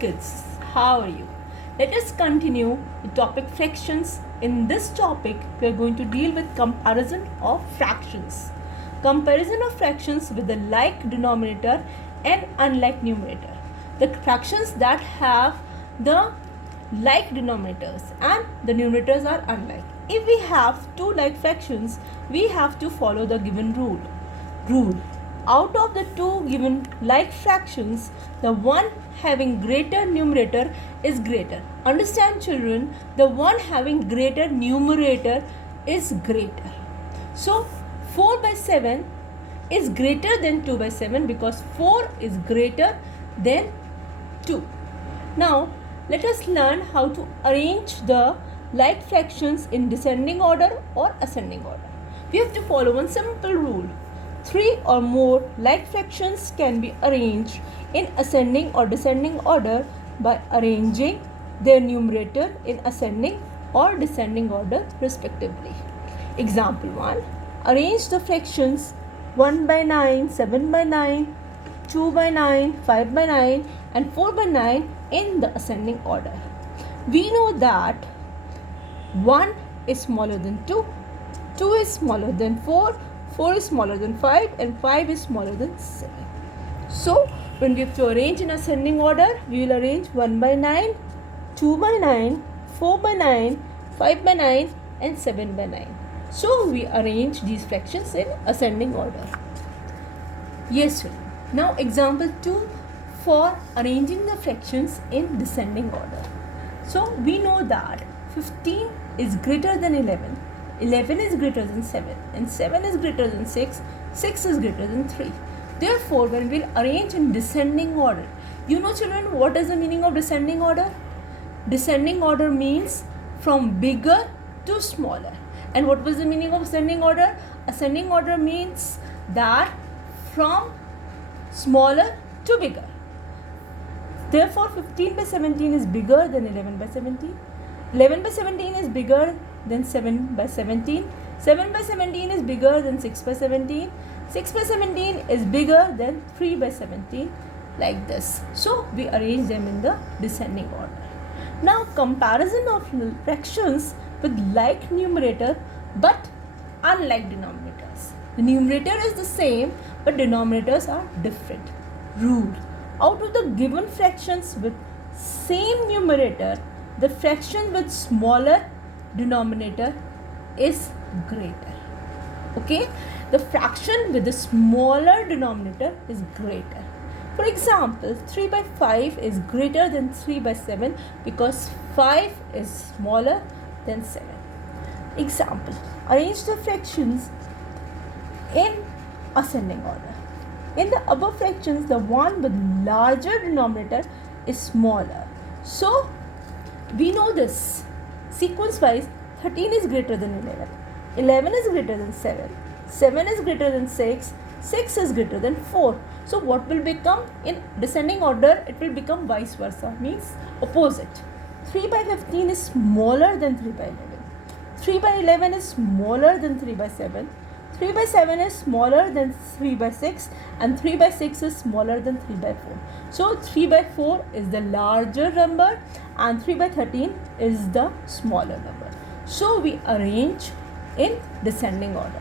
kids, how are you? Let us continue the topic fractions. In this topic, we are going to deal with comparison of fractions. Comparison of fractions with the like denominator and unlike numerator. The fractions that have the like denominators and the numerators are unlike. If we have two like fractions, we have to follow the given rule. Out of the two given like fractions, the one having greater numerator is greater. Understand, children, the one having greater numerator is greater. So 4 by 7 is greater than 2 by 7 because 4 is greater than 2. Now let us learn how to arrange the like fractions in descending order or ascending order. We have to follow one simple rule. 3 or more like fractions can be arranged in ascending or descending order by arranging their numerator in ascending or descending order respectively. Example 1. Arrange the fractions 1 by 9, 7 by 9, 2 by 9, 5 by 9 and 4 by 9 in the ascending order. We know that 1 is smaller than 2, 2 is smaller than 4, 4 is smaller than 5 and 5 is smaller than 7. So when we have to arrange in ascending order, we will arrange 1 by 9, 2 by 9, 4 by 9, 5 by 9 and 7 by 9. So we arrange these fractions in ascending order. Yes, sir. Now example 2 for arranging the fractions in descending order. So we know that 15 is greater than 11. 11 is greater than 7 and 7 is greater than 6, 6 is greater than 3. Therefore, when we arrange in descending order, you know children, what is the meaning of descending order? Descending order means from bigger to smaller. And what was the meaning of ascending order? Ascending order means that from smaller to bigger. Therefore, 15 by 17 is bigger than 11 by 17. 11 by 17 is bigger than 7 by 17. 7 by 17 is bigger than 6 by 17. 6 by 17 is bigger than 3 by 17, like this. So we arrange them in the descending order. Now comparison of fractions with like numerator but unlike denominators. The numerator is the same but denominators are different. Rule. Out of the given fractions with same numerator, the fraction with smaller denominator is greater. Okay, the fraction with the smaller denominator is greater. For example, 3 by 5 is greater than 3 by 7 because 5 is smaller than 7. Example, arrange the fractions in ascending order. In the above fractions, the one with larger denominator is smaller. So we know this. Sequence wise, 13 is greater than 11. 11 is greater than 7. 7 is greater than 6. 6 is greater than 4. So what will become in descending order? It will become vice versa, means opposite. 3 by 15 is smaller than 3 by 11. 3 by 11 is smaller than 3 by 7. 3 by 7 is smaller than 3 by 6 and 3 by 6 is smaller than 3 by 4. So 3 by 4 is the larger number and 3 by 13 is the smaller number. So we arrange in ascending order.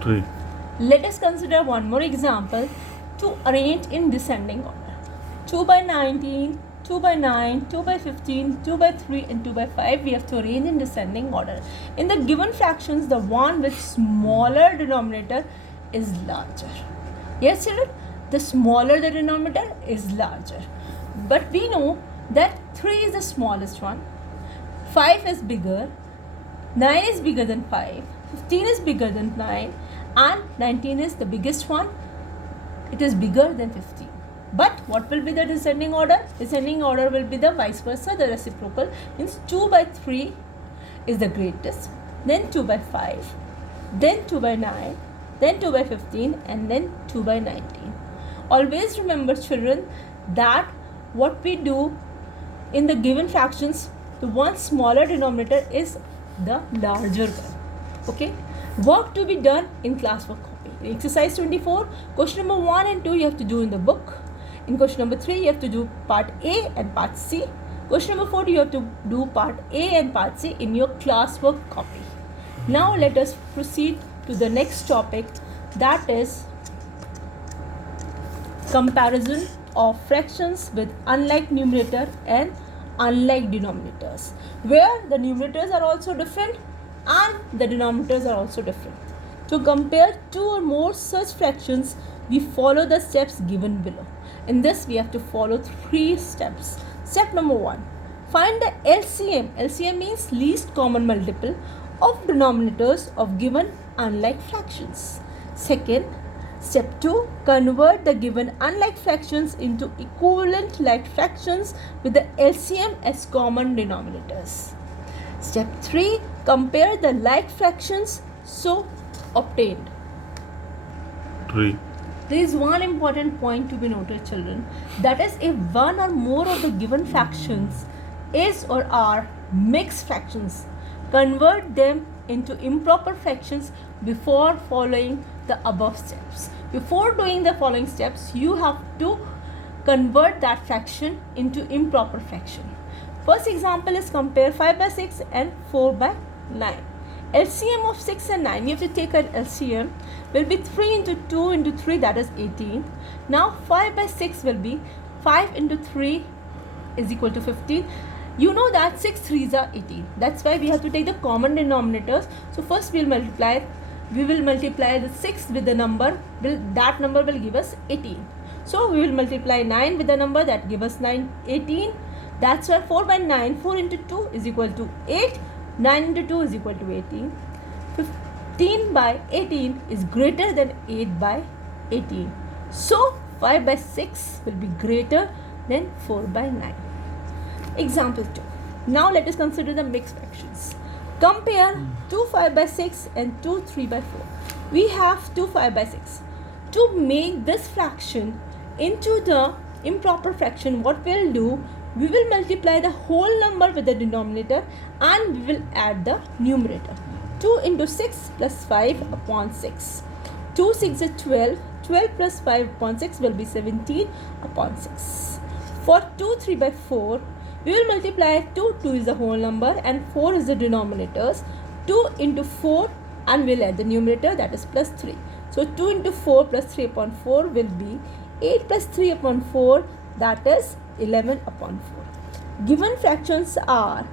3. Let us consider one more example to arrange in descending order. 2 by 19, 2 by 9, 2 by 15, 2 by 3 and 2 by 5 we have to arrange in descending order. In the given fractions, the one with smaller denominator is larger. Yes children, the smaller the denominator is larger. But we know that 3 is the smallest one, 5 is bigger, 9 is bigger than 5, 15 is bigger than 9 and 19 is the biggest one. It is bigger than 15. But what will be the descending order? Descending order will be the vice versa, the reciprocal. Means 2 by 3 is the greatest, then 2 by 5, then 2 by 9, then 2 by 15 and then 2 by 19. Always remember children that what we do in the given fractions, the one smaller denominator is the larger one. Okay. Work to be done in classwork copy. Exercise 24, question number 1 and 2 you have to do in the book. In question number 3, you have to do part A and part C. Question number 4, you have to do part A and part C in your classwork copy. Now let us proceed to the next topic, that is comparison of fractions with unlike numerator and unlike denominators, where the numerators are also different and the denominators are also different. To compare two or more such fractions, we follow the steps given below. In this, we have to follow 3 steps. Step number 1, find the LCM. LCM means least common multiple of denominators of given unlike fractions. Second, step 2, convert the given unlike fractions into equivalent like fractions with the LCM as common denominators. Step 3, compare the like fractions so obtained. 3. There is one important point to be noted, children. That is, if one or more of the given fractions is or are mixed fractions, convert them into improper fractions before following the above steps. Before doing the following steps, you have to convert that fraction into improper fraction. First example is compare 5 by 6 and 4 by 9. LCM of 6 and 9, you have to take an LCM, will be 3 into 2 into 3, that is 18. Now 5 by 6 will be 5 into 3 is equal to 15. You know that 6 3s are 18. That's why we have to take the common denominators. So first we will multiply the 6 with the number, that number will give us 18. So we will multiply 9 with the number that give us 18. That's why 4 by 9, 4 into 2 is equal to 8. 9 into 2 is equal to 18. 15 by 18 is greater than 8 by 18. So 5 by 6 will be greater than 4 by 9. Example 2. Now let us consider the mixed fractions. Compare 2 5 by 6 and 2 3 by 4. We have 2 5 by 6. To make this fraction into the improper fraction, what we will do, we will multiply the whole number with the denominator and we will add the numerator. 2 into 6 plus 5 upon 6. 2 6 is 12. 12 plus 5 upon 6 will be 17 upon 6. For 2 3 by 4, we will multiply 2. 2 is the whole number and 4 is the denominators. 2 into 4 and we will add the numerator, that is plus 3. So 2 into 4 plus 3 upon 4 will be 8 plus 3 upon 4, that is 11 upon 4. Given fractions are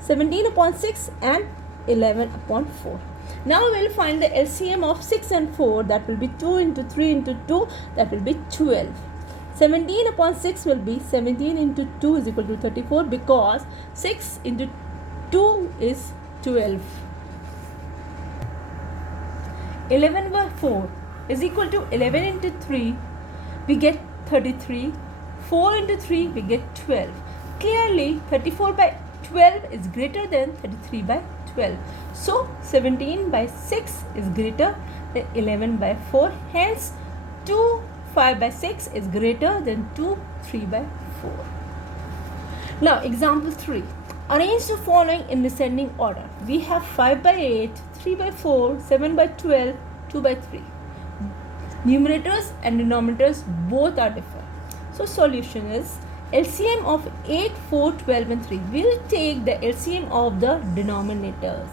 17 upon 6 and 11 upon 4. Now we will find the LCM of 6 and 4, that will be 2 into 3 into 2, that will be 12. 17 upon 6 will be 17 into 2 is equal to 34, because 6 into 2 is 12. 11 by 4 is equal to 11 into 3, we get 33. 4 into 3, we get 12. Clearly, 34 by 12 is greater than 33 by 12. So, 17 by 6 is greater than 11 by 4. Hence, 2 5 by 6 is greater than 2 3 by 4. Now, example 3. Arrange the following in descending order. We have 5 by 8, 3 by 4, 7 by 12, 2 by 3. Numerators and denominators both are different. So solution is LCM of 8, 4, 12 and 3. We will take the LCM of the denominators.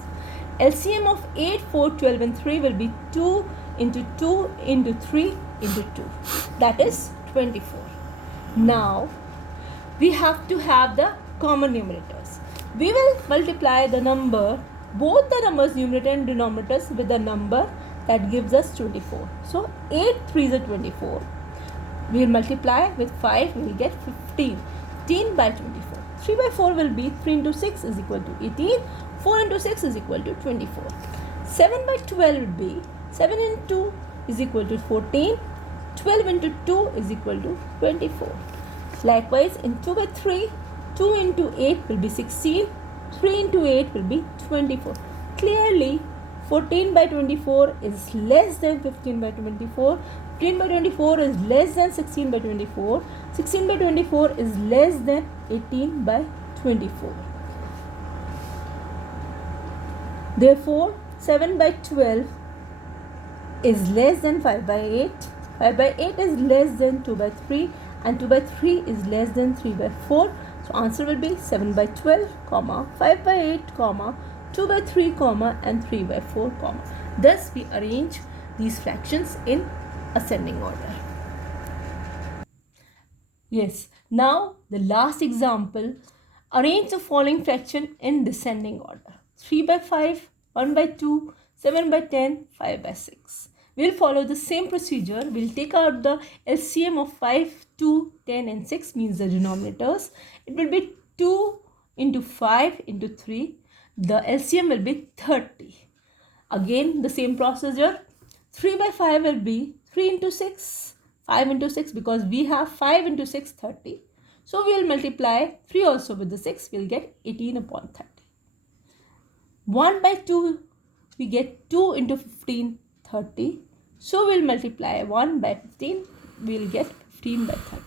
LCM of 8, 4, 12 and 3 will be 2 into 2 into 3 into 2. That is 24. Now we have to have the common numerators. We will multiply the number, both the numbers numerator and denominators, with the number that gives us 24. So 8 3s are 24. We will multiply with 5, we will get 15. 15 by 24. 3 by 4 will be 3 into 6 is equal to 18. 4 into 6 is equal to 24. 7 by 12 will be 7 into 2 is equal to 14. 12 into 2 is equal to 24. Likewise, in 2 by 3, 2 into 8 will be 16. 3 into 8 will be 24. Clearly, 14 by 24 is less than 15 by 24. 15 by 24 is less than 16 by 24. 16 by 24 is less than 18 by 24. Therefore, 7 by 12 is less than 5 by 8. 5 by 8 is less than 2 by 3. and 2 by 3 is less than 3 by 4. So answer will be 7 by 12, comma, 5 by 8, comma, 2 by 3, comma, and 3 by 4, comma. Thus we arrange these fractions in ascending order. Yes, now the last example, arrange the following fraction in descending order. 3 by 5, 1 by 2, 7 by 10, 5 by 6. We'll follow the same procedure. We'll take out the LCM of 5, 2, 10 and 6, means the denominators. It will be 2 into 5 into 3. The LCM will be 30. Again the same procedure. 3 by 5 will be 3 into 6, 5 into 6, because we have 5 into 6, 30. So we will multiply 3 also with the 6, we will get 18 upon 30. 1 by 2, we get 2 into 15, 30. So we will multiply 1 by 15, we will get 15 by 30.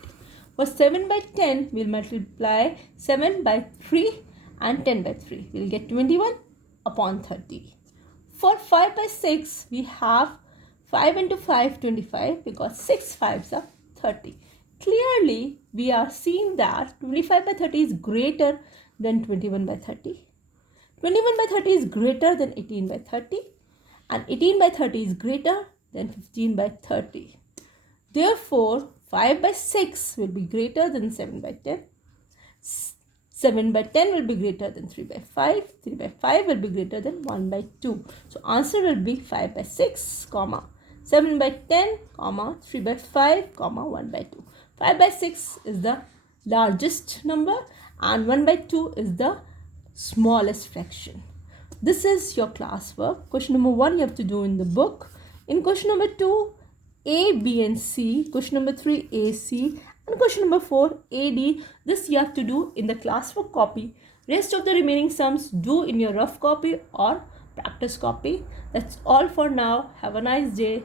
For 7 by 10, we will multiply 7 by 3 and 10 by 3. We will get 21 upon 30. For 5 by 6, we have 5 into 5, 25, because 6 5s are 30. Clearly, we are seeing that 25 by 30 is greater than 21 by 30. 21 by 30 is greater than 18 by 30. And 18 by 30 is greater than 15 by 30. Therefore, 5 by 6 will be greater than 7 by 10. 7 by 10 will be greater than 3 by 5. 3 by 5 will be greater than 1 by 2. So, answer will be 5 by 6, comma, 7 by 10, comma, 3 by 5, comma, 1 by 2. 5 by 6 is the largest number and 1 by 2 is the smallest fraction. This is your classwork. Question number 1 you have to do in the book. In question number 2, A, B and C. Question number 3, A, C. And question number 4, A, D. This you have to do in the classwork copy. Rest of the remaining sums do in your rough copy or practice copy. That's all for now. Have a nice day.